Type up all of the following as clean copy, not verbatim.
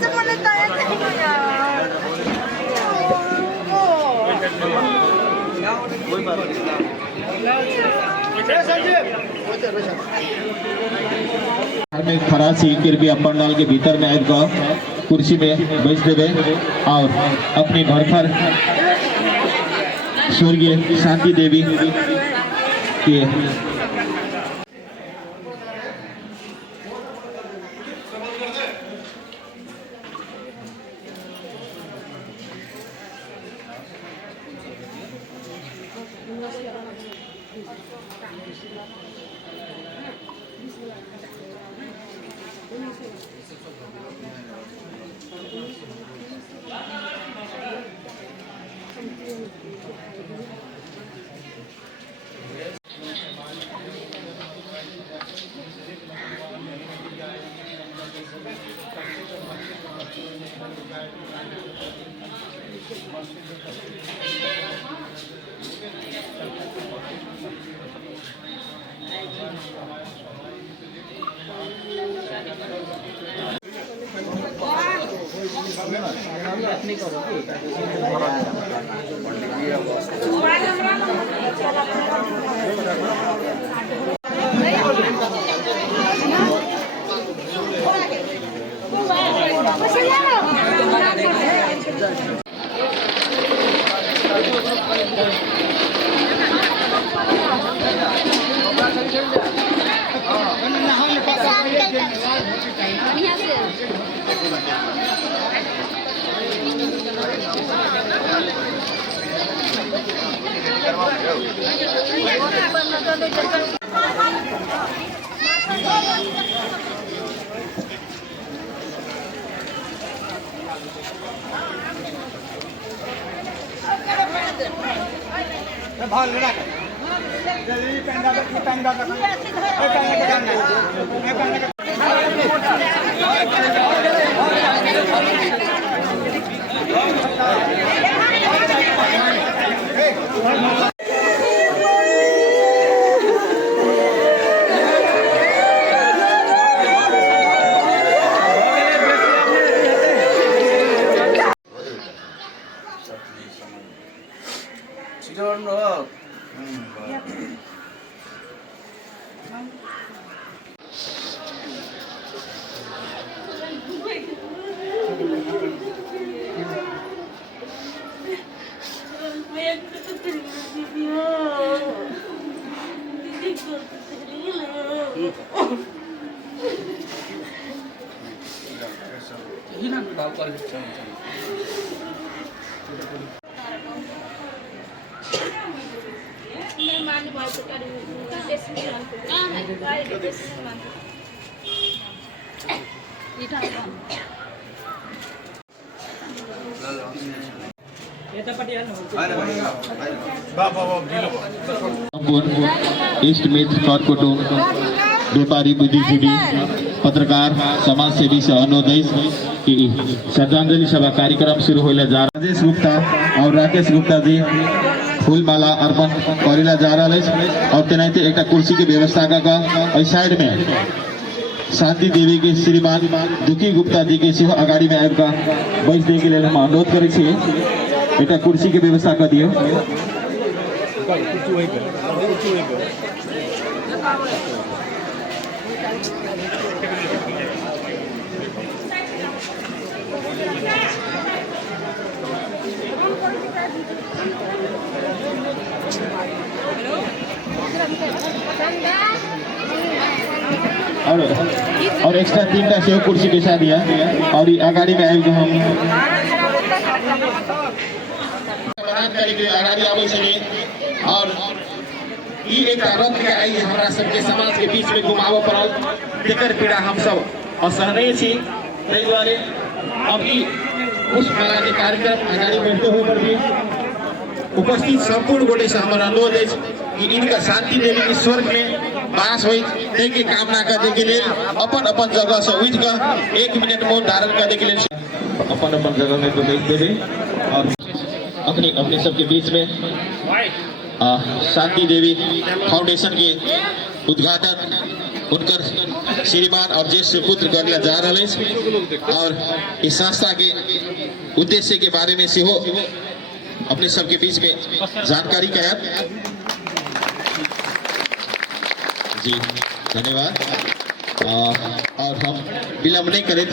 怎么能打这个呀？में खड़ा सी कृपया पंडाल के भीतर में आएगा कुर्सी में बैठ देवे और अपनी भरखर स्वर्गीय शांति देवी के ईस्ट मित्र कर कुटुंब व्यापारी बुद्धिजीवी पत्रकार समाज सेवी से अनुदेश की श्रद्धांजलि सभा कार्यक्रम शुरू होने जा रहा है। राजेश गुप्ता और राकेश गुप्ता जी फूल माला अर्पण करेला जा रहा है और तेनाते एक कुर्सी की व्यवस्था का साइड में शांति देवी के श्रीमान दुखी गुप्ता जी के सेहो अगाड़ी में आएगा बैठ दे के लिए हम अनुरोध करे छे एक कुर्सी की व्यवस्था कर दियो। और एक्स्ट्रा 3 का सेव कुर्सी बिछा दिया और अगाड़ी में आएगा हम अगाड़ी आवे छे और ई एक रथ के आई हमरा सबके समाज के बीच में घुमाव पड़ल जेकर पीड़ा हम सब असहनीय छी। तै द्वारे अब ई उस माला के कार्यक्रम अगाड़ी बढ़ते हुए पर भी उपस्थित संपूर्ण गोटे से हमारा अनुरोध है कि इनका शांति देवी के स्वर्ग में वास हो के कामना करने के लिए अपन अपन जगह से उठ कर 1 मिनट मौन धारण करने के लिए अपन अपन जगह में तो बैठ देवे और अपने अपने सबके बीच में शांति देवी फाउंडेशन के उद्घाटन उनकर श्रीमान और ज्येष्ठ पुत्र कर जा रहा है और इस संस्था के उद्देश्य के बारे में से हो अपने सबके बीच में जानकारी करात। जी धन्यवाद। और हम विलंब नहीं करें।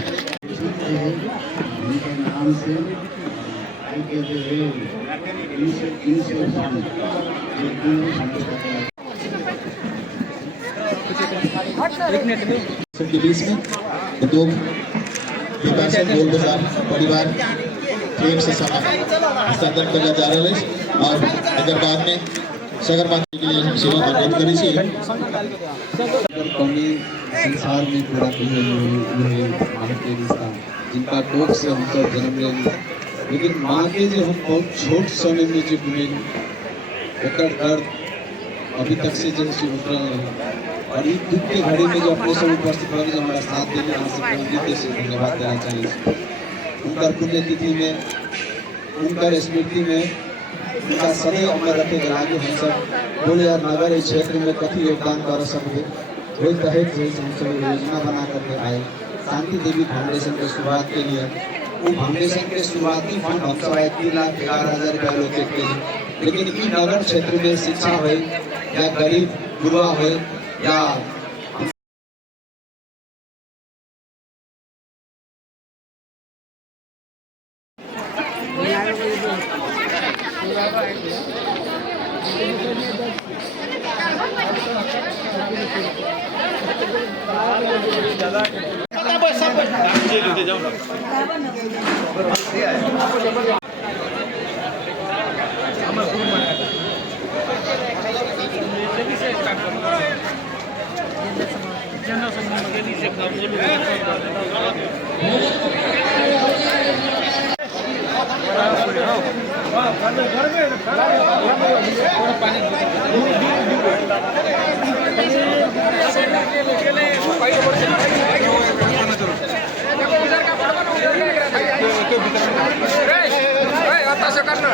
सबके बीच में उद्योग विकासन गोल बाजार परिवार प्रेम से हस्तांतरण करने जा रहे हैं और अगर बाद में सगरमाथा के लिए हम सेवा अर्पित करें। कमी संसार में पूरा भारतीय रिश्ता जिनका कोख से हम तो जन्म लेंगे, लेकिन माँ के जो हम बहुत छोट समय में जो हुए ओकर दर्द अभी तक से जैसे उतरल रहे और इस दुख के घड़ी में जो अपने सब उपस्थित रहे जो हमारा साथ देने यहाँ से पंडित से धन्यवाद देना चाहिए। उनका पुण्यतिथि में उनकर स्मृति में उनका सदैव अमर रखे आगे हम सब बोले यार नगर इस क्षेत्र में कथी योगदान कर सकते रोज दहेज जैसे हम सब योजना बना करके आए। शांति देवी फाउंडेशन की शुरुआत के लिए वो फाउंडेशन के शुरुआती फंड हम सब 3,11,000 रुपया लोकेट के लिए, लेकिन इ नगर क्षेत्र में शिक्षा हो या गरीब गुरुआ हो या करना